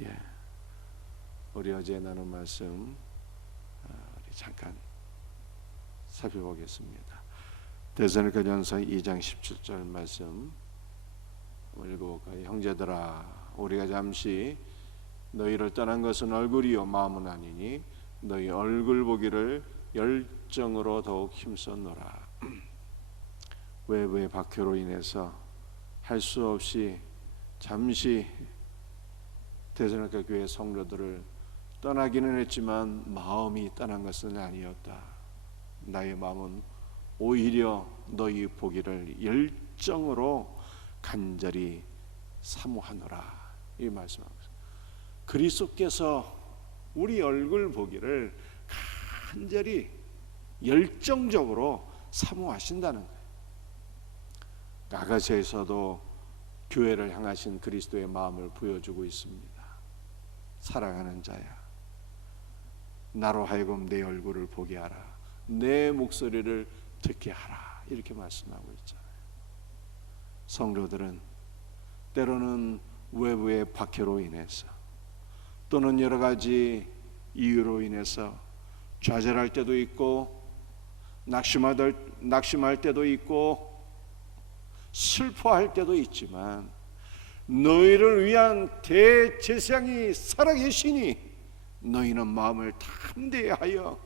예. 우리 어제 나눈 말씀 어, 우리 잠깐 살펴보겠습니다. 데살로니가전서 2장 17절 말씀 읽어볼까요? 형제들아 우리가 잠시 너희를 떠난 것은 얼굴이요 마음은 아니니 너희 얼굴 보기를 열정으로 더욱 힘썼노라. 외부의 박해로 인해서 할 수 없이 잠시 대선학교 교회 성도들을 떠나기는 했지만 마음이 떠난 것은 아니었다. 나의 마음은 오히려 너희 보기를 열정으로 간절히 사모하노라 이 말씀하고 있습니다. 그리스도께서 우리 얼굴 보기를 간절히 열정적으로 사모하신다는 거예요. 아가서에서도 교회를 향하신 그리스도의 마음을 보여주고 있습니다. 사랑하는 자야, 나로 하여금 내 얼굴을 보게 하라, 내 목소리를 듣게 하라. 이렇게 말씀하고 있잖아요. 성도들은 때로는 외부의 박해로 인해서 또는 여러 가지 이유로 인해서 좌절할 때도 있고 낙심할, 낙심할 때도 있고 슬퍼할 때도 있지만 너희를 위한 대제사장이 살아계시니 너희는 마음을 담대하여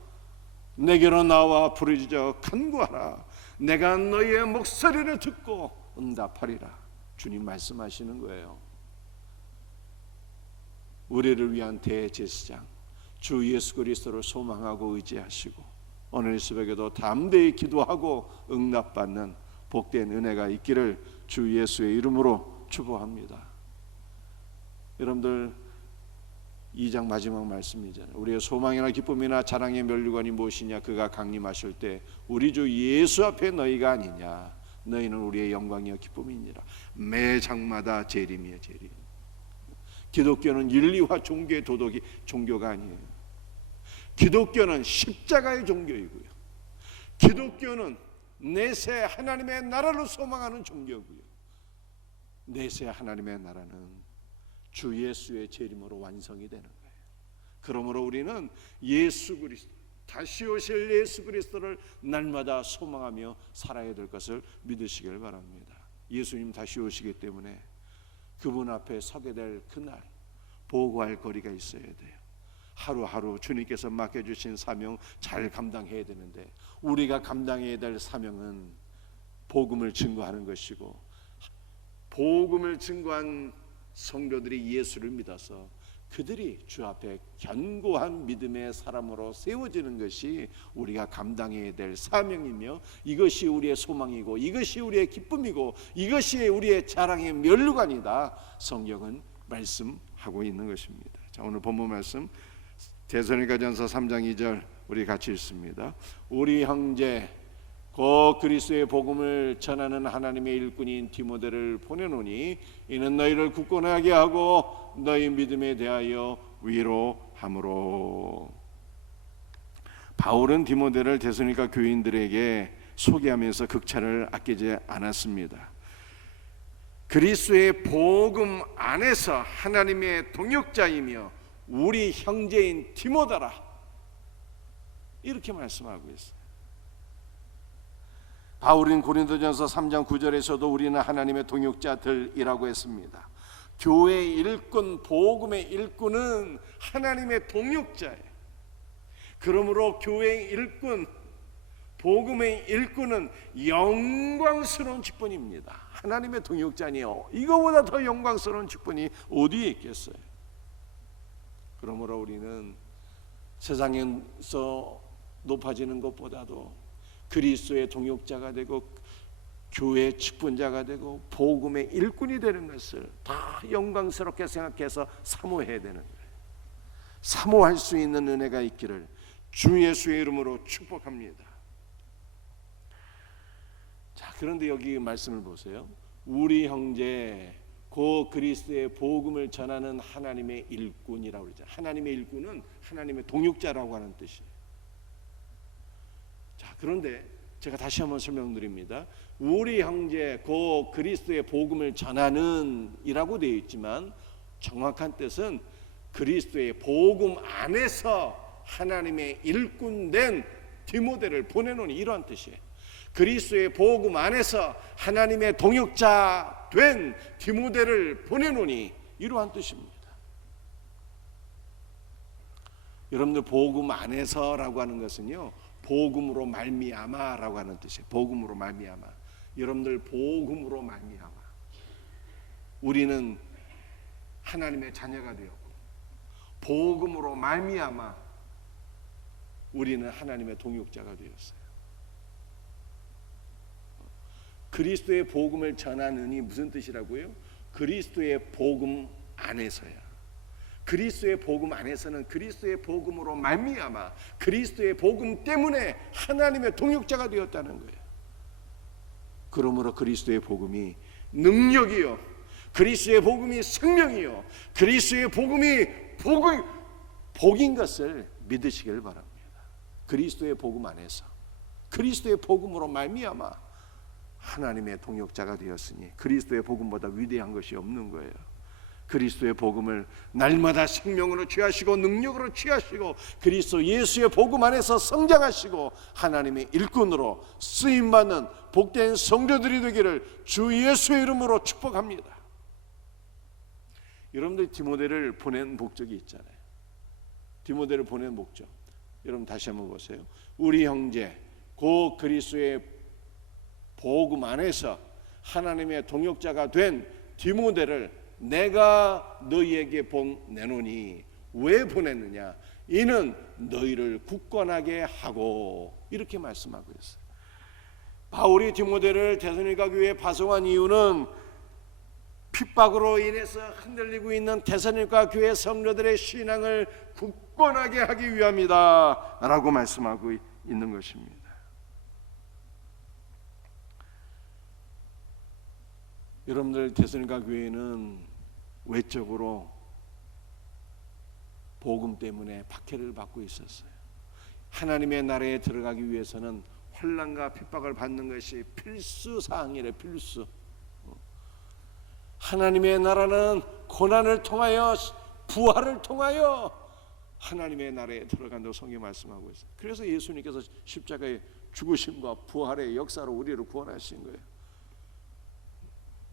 내게로 나와 부르짖어 간구하라. 내가 너희의 목소리를 듣고 응답하리라. 주님 말씀하시는 거예요. 우리를 위한 대제사장 주 예수 그리스도를 소망하고 의지하시고 오늘 새벽에도 담대히 기도하고 응답받는 복된 은혜가 있기를 주 예수의 이름으로 축복합니다. 여러분들 2장 마지막 말씀이잖아요. 우리의 소망이나 기쁨이나 자랑의 멸류관이 무엇이냐? 그가 강림하실 때 우리 주 예수 앞에 너희가 아니냐? 너희는 우리의 영광이요 기쁨이니라. 매 장마다 재림이요 재림. 기독교는 윤리와 종교의 도덕이 종교가 아니에요. 기독교는 십자가의 종교이고요. 기독교는 내세 하나님의 나라를 소망하는 종교고요. 내세 하나님의 나라는 주 예수의 재림으로 완성이 되는 거예요. 그러므로 우리는 예수 그리스도 다시 오실 예수 그리스도를 날마다 소망하며 살아야 될 것을 믿으시길 바랍니다. 예수님 다시 오시기 때문에 그분 앞에 서게 될 그날 보고할 거리가 있어야 돼요. 하루하루 주님께서 맡겨주신 사명 잘 감당해야 되는데 우리가 감당해야 될 사명은 복음을 증거하는 것이고 복음을 증거한 성도들이 예수를 믿어서 그들이 주 앞에 견고한 믿음의 사람으로 세워지는 것이 우리가 감당해야 될 사명이며 이것이 우리의 소망이고 이것이 우리의 기쁨이고 이것이 우리의 자랑의 멸류관이다. 성경은 말씀하고 있는 것입니다. 자, 오늘 본문 말씀 대선리가전서 3장 2절 우리 같이 읽습니다. 우리 형제 고 그리스도의 복음을 전하는 하나님의 일꾼인 디모데를 보내노니 이는 너희를 굳건하게 하고 너희 믿음에 대하여 위로함으로 바울은 디모데를 대선리가 교인들에게 소개하면서 극차를 아끼지 않았습니다. 그리스도의 복음 안에서 하나님의 동역자이며 우리 형제인 디모다라 이렇게 말씀하고 있어요. 바울인 고린도전서 3장 9절에서도 우리는 하나님의 동역자들이라고 했습니다. 교회 일꾼, 복음의 일꾼은 하나님의 동역자예요. 그러므로 교회 일꾼, 복음의 일꾼은 영광스러운 직분입니다. 하나님의 동역자니요. 이거보다 더 영광스러운 직분이 어디에 있겠어요? 그러므로 우리는 세상에서 높아지는 것보다도 그리스도의 동역자가 되고 교회의 직분자가 되고 복음의 일꾼이 되는 것을 다 영광스럽게 생각해서 사모해야 되는 거예요. 사모할 수 있는 은혜가 있기를 주 예수의 이름으로 축복합니다. 자, 그런데 여기 말씀을 보세요. 우리 형제 고 그리스도의 복음을 전하는 하나님의 일꾼이라고 그러죠. 하나님의 일꾼은 하나님의 동역자라고 하는 뜻이에요. 자, 그런데 제가 다시 한번 설명드립니다. 우리 형제 고 그리스도의 복음을 전하는이라고 되어 있지만 정확한 뜻은 그리스도의 복음 안에서 하나님의 일꾼 된 디모데를 보내노니 이러한 뜻이에요. 그리스도의 복음 안에서 하나님의 동역자 된 디모데를 보내노니 이러한 뜻입니다. 여러분들 복음 안에서라고 하는 것은요. 복음으로 말미암아라고 하는 뜻이에요. 복음으로 말미암아. 여러분들 복음으로 말미암아. 우리는 하나님의 자녀가 되었고 복음으로 말미암아 우리는 하나님의 동역자가 되었어요. 그리스도의 복음을 전하느니 무슨 뜻이라고요? 그리스도의 복음 안에서야. 그리스도의 복음 안에서는 그리스도의 복음으로 말미암아 그리스도의 복음 때문에 하나님의 동역자가 되었다는 거예요. 그러므로 그리스도의 복음이 능력이요. 그리스도의 복음이 생명이요. 그리스도의 복음이 복의 복인 것을 믿으시길 바랍니다. 그리스도의 복음 안에서 그리스도의 복음으로 말미암아 하나님의 동역자가 되었으니 그리스도의 복음보다 위대한 것이 없는 거예요. 그리스도의 복음을 날마다 생명으로 취하시고 능력으로 취하시고 그리스도 예수의 복음 안에서 성장하시고 하나님의 일꾼으로 쓰임 받는 복된 성도들이 되기를 주 예수의 이름으로 축복합니다. 여러분들 디모데를 보낸 목적이 있잖아요. 디모데를 보낸 목적. 여러분 다시 한번 보세요. 우리 형제 고 그리스도의 복음 안에서 하나님의 동역자가 된 디모데를 내가 너희에게 보내노니 왜 보냈느냐? 이는 너희를 굳건하게 하고 이렇게 말씀하고 있어요. 바울이 디모데를 데살로니가 교회에 파송한 이유는 핍박으로 인해서 흔들리고 있는 데살로니가 교회 성도들의 신앙을 굳건하게 하기 위함이다라고 말씀하고 있는 것입니다. 여러분들 데살로니가 교회는 외적으로 복음 때문에 박해를 받고 있었어요. 하나님의 나라에 들어가기 위해서는 환란과 핍박을 받는 것이 필수 사항이래 필수. 하나님의 나라는 고난을 통하여 부활을 통하여 하나님의 나라에 들어간다고 성경 말씀하고 있어요. 그래서 예수님께서 십자가의 죽으심과 부활의 역사로 우리를 구원하신 거예요.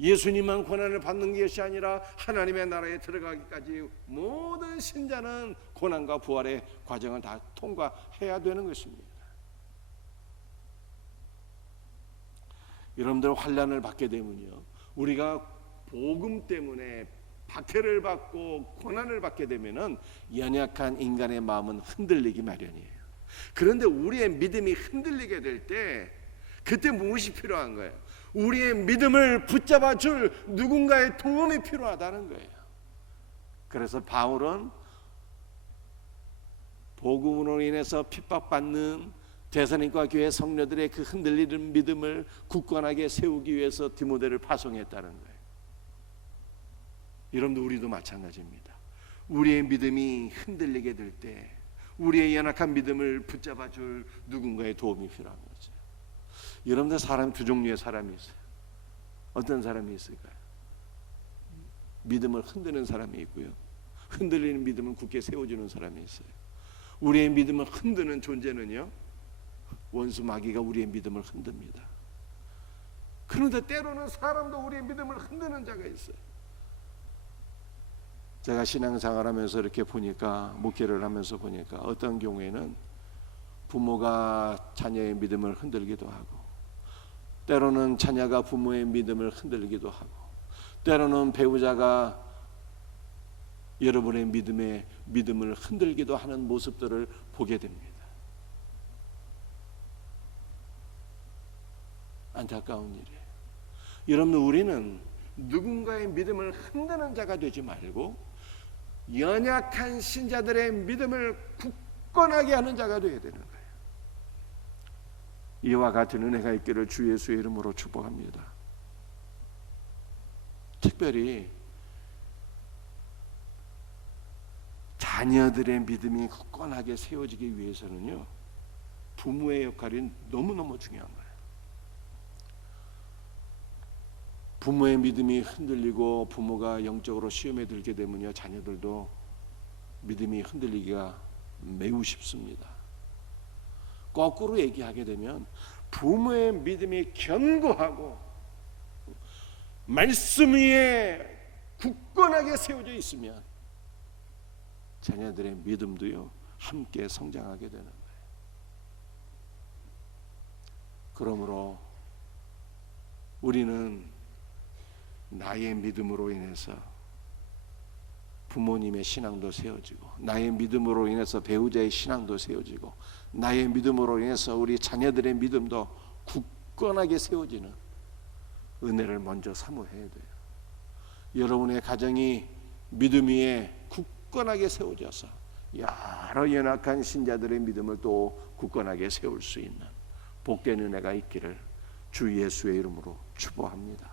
예수님만 고난을 받는 것이 아니라 하나님의 나라에 들어가기까지 모든 신자는 고난과 부활의 과정을 다 통과해야 되는 것입니다. 여러분들 환란을 받게 되면요. 우리가 복음 때문에 박해를 받고 고난을 받게 되면은 연약한 인간의 마음은 흔들리기 마련이에요. 그런데 우리의 믿음이 흔들리게 될 때 그때 무엇이 필요한 거예요? 우리의 믿음을 붙잡아 줄 누군가의 도움이 필요하다는 거예요. 그래서 바울은 복음으로 인해서 핍박받는 대선인과 교회 성녀들의 그 흔들리는 믿음을 굳건하게 세우기 위해서 디모데를 파송했다는 거예요. 여러분도 우리도 마찬가지입니다. 우리의 믿음이 흔들리게 될 때 우리의 연약한 믿음을 붙잡아 줄 누군가의 도움이 필요한 거죠. 여러분들 사람 두 종류의 사람이 있어요. 어떤 사람이 있을까요? 믿음을 흔드는 사람이 있고요. 흔들리는 믿음은 굳게 세워주는 사람이 있어요. 우리의 믿음을 흔드는 존재는요. 원수 마귀가 우리의 믿음을 흔듭니다. 그런데 때로는 사람도 우리의 믿음을 흔드는 자가 있어요. 제가 신앙생활 하면서 이렇게 보니까 목회를 하면서 보니까 어떤 경우에는 부모가 자녀의 믿음을 흔들기도 하고 때로는 자녀가 부모의 믿음을 흔들기도 하고 때로는 배우자가 여러분의 믿음의 믿음을 흔들기도 하는 모습들을 보게 됩니다. 안타까운 일이에요. 여러분 우리는 누군가의 믿음을 흔드는 자가 되지 말고 연약한 신자들의 믿음을 굳건하게 하는 자가 되어야 되는 거예요. 이와 같은 은혜가 있기를 주 예수의 이름으로 축복합니다. 특별히 자녀들의 믿음이 굳건하게 세워지기 위해서는요. 부모의 역할이 너무너무 중요한 거예요. 부모의 믿음이 흔들리고 부모가 영적으로 시험에 들게 되면요 자녀들도 믿음이 흔들리기가 매우 쉽습니다. 거꾸로 얘기하게 되면 부모의 믿음이 견고하고 말씀 위에 굳건하게 세워져 있으면 자녀들의 믿음도요 함께 성장하게 되는 거예요. 그러므로 우리는 나의 믿음으로 인해서 부모님의 신앙도 세워지고 나의 믿음으로 인해서 배우자의 신앙도 세워지고 나의 믿음으로 인해서 우리 자녀들의 믿음도 굳건하게 세워지는 은혜를 먼저 사모해야 돼요. 여러분의 가정이 믿음 위에 굳건하게 세워져서 여러 연약한 신자들의 믿음을 또 굳건하게 세울 수 있는 복된 은혜가 있기를 주 예수의 이름으로 축복합니다.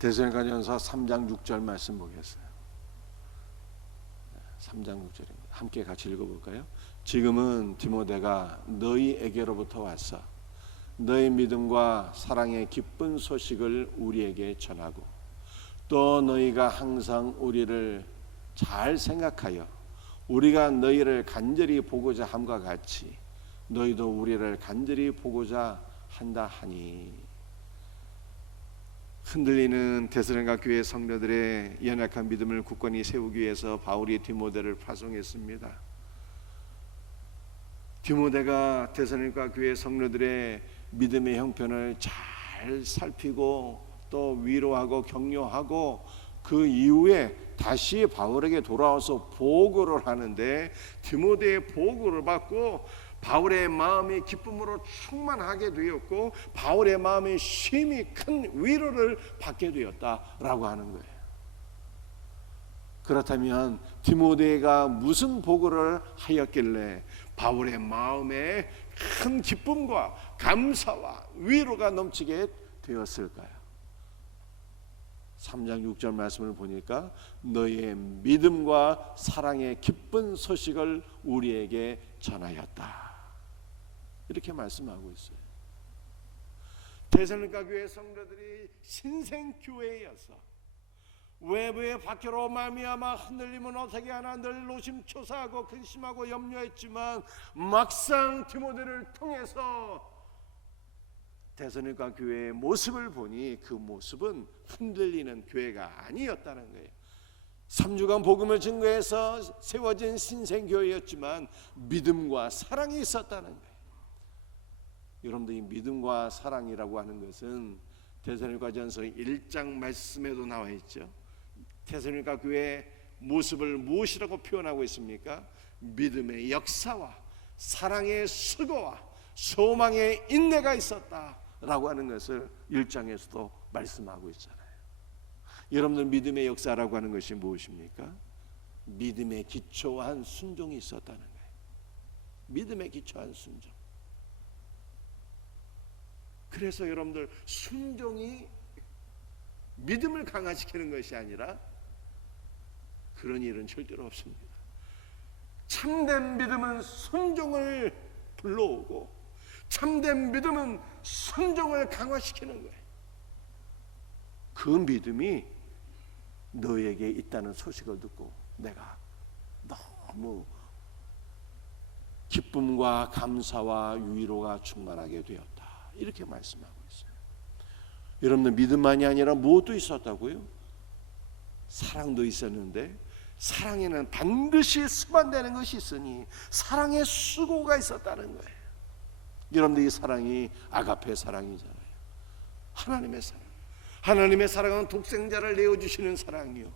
대선가전서 3장 6절 말씀 보겠어요. 3장 6절입니다. 함께 같이 읽어볼까요? 지금은 디모데가 너희에게로부터 왔어. 너희 믿음과 사랑의 기쁜 소식을 우리에게 전하고 또 너희가 항상 우리를 잘 생각하여 우리가 너희를 간절히 보고자 함과 같이 너희도 우리를 간절히 보고자 한다 하니 흔들리는 데스렌가 교회 성도들의 연약한 믿음을 굳건히 세우기 위해서 바울이 디모데를 파송했습니다. 디모데가 데스렌가 교회 성도들의 믿음의 형편을 잘 살피고 또 위로하고 격려하고 그 이후에 다시 바울에게 돌아와서 보고를 하는데 디모데의 보고를 받고 바울의 마음이 기쁨으로 충만하게 되었고 바울의 마음이 심히 큰 위로를 받게 되었다라고 하는 거예요. 그렇다면 디모데가 무슨 보고를 하였길래 바울의 마음에 큰 기쁨과 감사와 위로가 넘치게 되었을까요? 3장 6절 말씀을 보니까 너의 믿음과 사랑의 기쁜 소식을 우리에게 전하였다. 이렇게 말씀하고 있어요. 대선가 교회 성도들이 신생 교회여서 외부의 박해로 말미암아 흔들림은 어떻게 하나 늘 노심초사하고 근심하고 염려했지만 막상 디모데를 통해서 대선일과 교회의 모습을 보니 그 모습은 흔들리는 교회가 아니었다는 거예요. 3주간 복음을 증거해서 세워진 신생교회였지만 믿음과 사랑이 있었다는 거예요. 여러분들 이 믿음과 사랑이라고 하는 것은 대선일과 전서 1장 말씀에도 나와 있죠. 대선일과 교회의 모습을 무엇이라고 표현하고 있습니까? 믿음의 역사와 사랑의 수고와 소망의 인내가 있었다라고 하는 것을 1장에서도 말씀하고 있잖아요. 여러분들 믿음의 역사라고 하는 것이 무엇입니까? 믿음에 기초한 순종이 있었다는 거예요. 믿음에 기초한 순종. 그래서 여러분들 순종이 믿음을 강화시키는 것이 아니라 그런 일은 절대로 없습니다. 참된 믿음은 순종을 불러오고 참된 믿음은 순종을 강화시키는 거예요. 그 믿음이 너에게 있다는 소식을 듣고 내가 너무 기쁨과 감사와 위로가 충만하게 되었다. 이렇게 말씀하고 있어요. 여러분들 믿음만이 아니라 무엇도 있었다고요? 사랑도 있었는데 사랑에는 반드시 수반되는 것이 있으니 사랑의 수고가 있었다는 거예요. 여러분들 이 사랑이 아가페 사랑이잖아요. 하나님의 사랑. 하나님의 사랑은 독생자를 내어 주시는 사랑이요.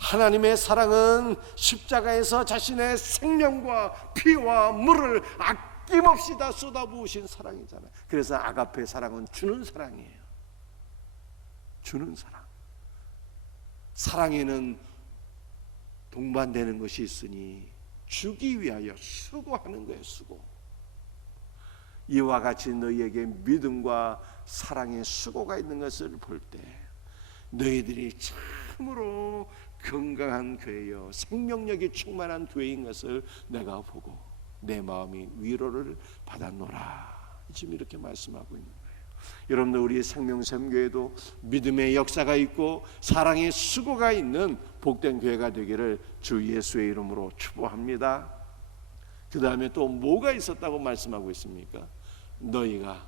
하나님의 사랑은 십자가에서 자신의 생명과 피와 물을 아 낌없이 다 쏟아부으신 사랑이잖아요. 그래서 아가페 사랑은 주는 사랑이에요. 주는 사랑. 사랑에는 동반되는 것이 있으니 주기 위하여 수고하는 거예요, 수고. 이와 같이 너희에게 믿음과 사랑의 수고가 있는 것을 볼 때 너희들이 참으로 건강한 교회요 생명력이 충만한 교회인 것을 내가 보고 내 마음이 위로를 받았노라 지금 이렇게 말씀하고 있는 거예요. 여러분들 우리 생명샘교회도 믿음의 역사가 있고 사랑의 수고가 있는 복된 교회가 되기를 주 예수의 이름으로 축복합니다. 그 다음에 또 뭐가 있었다고 말씀하고 있습니까? 너희가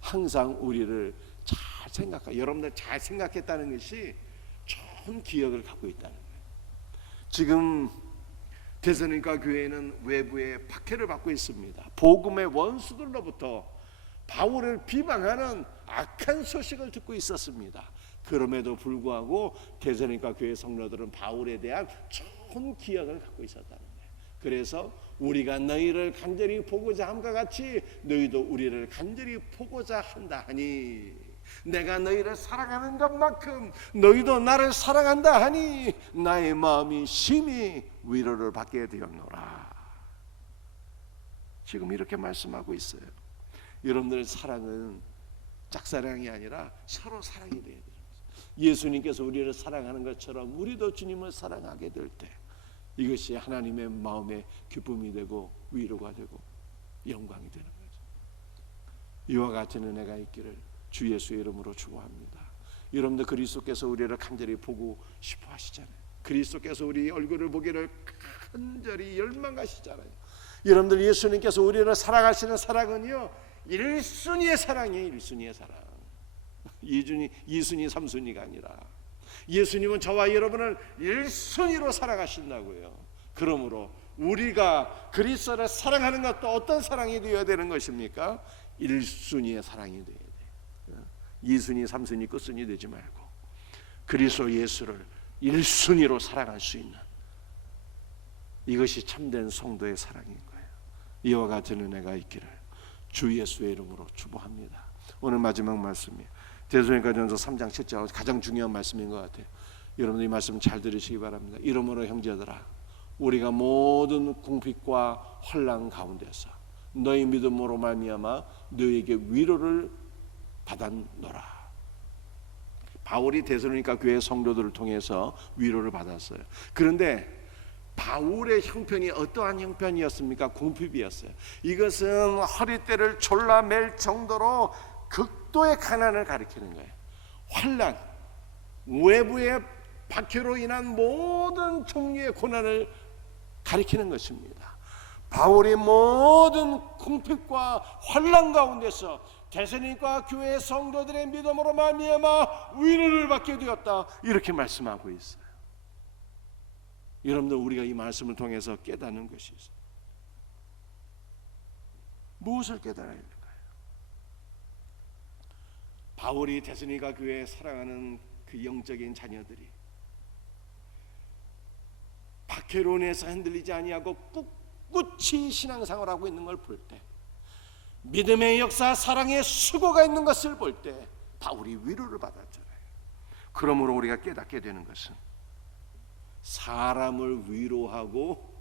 항상 우리를 잘 생각하, 여러분들 잘 생각했다는 것이 좋은 기억을 갖고 있다는 거예요. 지금 대선인가 교회는 외부의 박해를 받고 있습니다. 복음의 원수들로부터 바울을 비방하는 악한 소식을 듣고 있었습니다. 그럼에도 불구하고 대선인가 교회 성도들은 바울에 대한 좋은 기억을 갖고 있었다는 거예요. 그래서 우리가 너희를 간절히 보고자 함과 같이 너희도 우리를 간절히 보고자 한다 하니 내가 너희를 사랑하는 것만큼 너희도 나를 사랑한다 하니 나의 마음이 심히 위로를 받게 되었노라. 지금 이렇게 말씀하고 있어요. 여러분들의 사랑은 짝사랑이 아니라 서로 사랑이 돼야 돼요. 예수님께서 우리를 사랑하는 것처럼 우리도 주님을 사랑하게 될 때 이것이 하나님의 마음의 기쁨이 되고 위로가 되고 영광이 되는 거죠. 이와 같은 은혜가 있기를 주 예수의 이름으로 축원합니다. 여러분들 그리스도께서 우리를 간절히 보고 싶어 하시잖아요. 그리스도께서 우리 얼굴을 보기를 간절히 열망하시잖아요. 여러분들 예수님께서 우리를 사랑하시는 사랑은요 일순위의 사랑이에요. 일순위의 사랑. 이순위, 이순위, 삼순위가 아니라 예수님은 저와 여러분을 일순위로 사랑하신다고요. 그러므로 우리가 그리스도를 사랑하는 것도 어떤 사랑이 되어야 되는 것입니까? 일순위의 사랑이 되어야 돼. 이순위, 삼순위, 끝순위 되지 말고 그리스도 예수를 일순위로 사랑할 수 있는 이것이 참된 성도의 사랑인 거예요. 이와 같은 은혜가 있기를 주 예수의 이름으로 축복합니다. 오늘 마지막 말씀이 대소인가전서 3장 7절 가장 중요한 말씀인 것 같아요. 여러분들 이 말씀 잘 들으시기 바랍니다. 이러므로 형제들아 우리가 모든 궁핍과 환난 가운데서 너희 믿음으로 말미암아 너희에게 위로를 받았노라. 바울이 데살로니가 교회 성도들을 통해서 위로를 받았어요. 그런데 바울의 형편이 어떠한 형편이었습니까? 궁핍이었어요. 이것은 허리띠를 졸라맬 정도로 극도의 가난을 가리키는 거예요. 환란, 외부의 박해로 인한 모든 종류의 고난을 가리키는 것입니다. 바울이 모든 궁핍과 환란 가운데서 대선인과 교회 성도들의 믿음으로 말미암아 위로를 받게 되었다 이렇게 말씀하고 있어요. 여러분들 우리가 이 말씀을 통해서 깨닫는 것이 있어요. 무엇을 깨달아야 될까요? 바울이 데스니가 교회에 사랑하는 그 영적인 자녀들이 박해론에서 흔들리지 아니하고 꿋꿋이 신앙생활 하고 있는 걸 볼 때, 믿음의 역사, 사랑의 수고가 있는 것을 볼 때, 바울이 위로를 받았잖아요. 그러므로 우리가 깨닫게 되는 것은 사람을 위로하고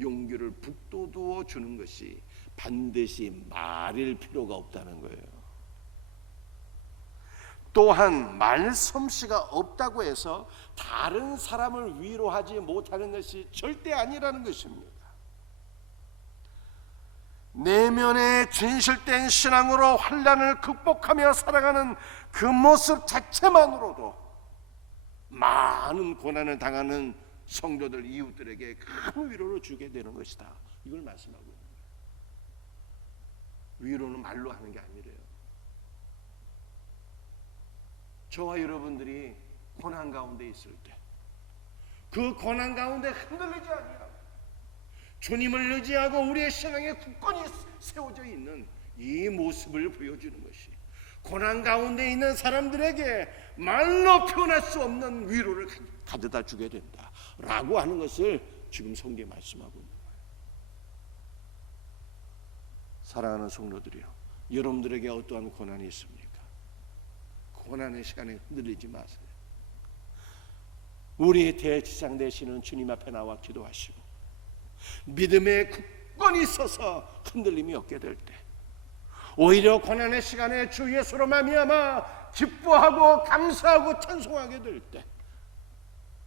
용기를 북돋워 주는 것이 반드시 말일 필요가 없다는 거예요. 또한 말솜씨가 없다고 해서 다른 사람을 위로하지 못하는 것이 절대 아니라는 것입니다. 내면의 진실된 신앙으로 환란을 극복하며 살아가는 그 모습 자체만으로도 많은 고난을 당하는 성도들 이웃들에게 큰 위로를 주게 되는 것이다. 이걸 말씀하고 있는 거예요. 위로는 말로 하는 게 아니래요. 저와 여러분들이 고난 가운데 있을 때, 그 고난 가운데 흔들리지 아니하고 주님을 의지하고 우리의 신앙에 굳건히 세워져 있는 이 모습을 보여주는 것이 고난 가운데 있는 사람들에게 말로 표현할 수 없는 위로를 가져다 주게 된다 라고 하는 것을 지금 성경에 말씀하고 있는 거예요. 사랑하는 성도들이요, 여러분들에게 어떠한 고난이 있습니까? 고난의 시간에 흔들리지 마세요. 우리의 대지상 되시는 주님 앞에 나와 기도하시고 믿음의 굳건히 서서 흔들림이 없게 될 때, 오히려 고난의 시간에 주 예수로 말미암아 기뻐하고 감사하고 찬송하게 될 때,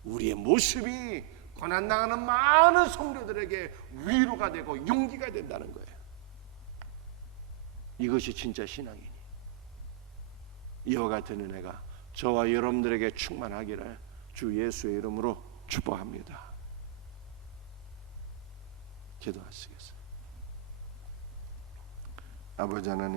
우리의 모습이 고난 당하는 많은 성도들에게 위로가 되고 용기가 된다는 거예요. 이것이 진짜 신앙이니. 이와 같은 은혜가 저와 여러분들에게 충만하기를 주 예수의 이름으로 축복합니다. 기도하시겠어요. 아버지 하나님